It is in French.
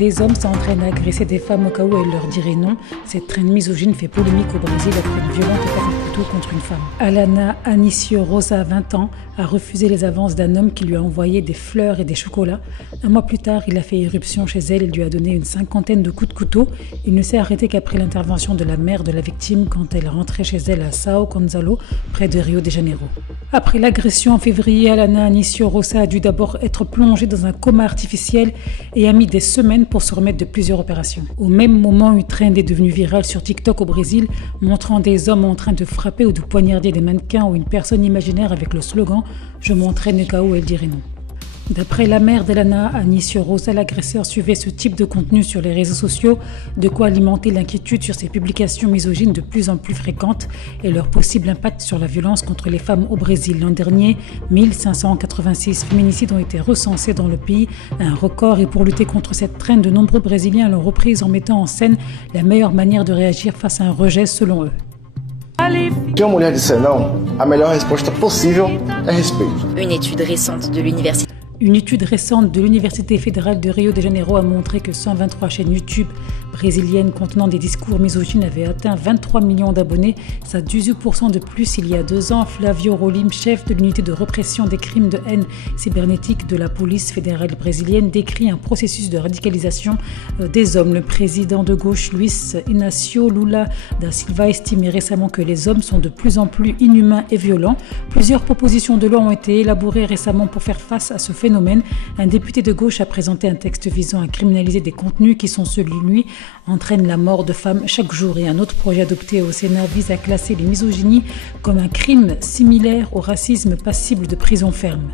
Des hommes s'entraînent à agresser des femmes au cas où elles leur diraient non. Cette traîne misogyne fait polémique au Brésil après une violente attaque au couteau contre une femme. Alana Anicio Rosa, 20 ans, a refusé les avances d'un homme qui lui a envoyé des fleurs et des chocolats. Un mois plus tard, il a fait irruption chez elle et lui a donné une cinquantaine de coups de couteau. Il ne s'est arrêté qu'après l'intervention de la mère de la victime quand elle rentrait chez elle à São Gonçalo, près de Rio de Janeiro. Après l'agression en février, Alana Anicio Rosa a dû d'abord être plongée dans un coma artificiel et a mis des semaines pour se remettre de plusieurs opérations. Au même moment, une trend est devenue virale sur TikTok au Brésil, montrant des hommes en train de frapper ou de poignarder des mannequins ou une personne imaginaire avec le slogan « Je m'entraîne au cas où elle dirait non ». D'après la mère d'Alana Anicio Rosa, l'agresseur suivait ce type de contenu sur les réseaux sociaux, de quoi alimenter l'inquiétude sur ces publications misogynes de plus en plus fréquentes et leur possible impact sur la violence contre les femmes au Brésil. L'an dernier, 1586 féminicides ont été recensés dans le pays, un record, et pour lutter contre cette traîne, de nombreux Brésiliens l'ont reprise en mettant en scène la meilleure manière de réagir face à un rejet selon eux. Que uma mulher disser não, a melhor resposta possível é respeito. Une étude récente de l'université. Une étude récente de l'Université fédérale de Rio de Janeiro a montré que 123 chaînes YouTube brésiliennes contenant des discours misogynes avaient atteint 23 millions d'abonnés, soit 18% de plus il y a 2 ans. Flavio Rolim, chef de l'unité de répression des crimes de haine cybernétique de la police fédérale brésilienne, décrit un processus de radicalisation des hommes. Le président de gauche, Luiz Inácio Lula da Silva, estimait récemment que les hommes sont de plus en plus inhumains et violents. Plusieurs propositions de loi ont été élaborées récemment pour faire face à ce phénomène. Un député de gauche a présenté un texte visant à criminaliser des contenus qui sont, selon lui, entraînent la mort de femmes chaque jour. Et un autre projet adopté au Sénat vise à classer les misogynies comme un crime similaire au racisme passible de prison ferme.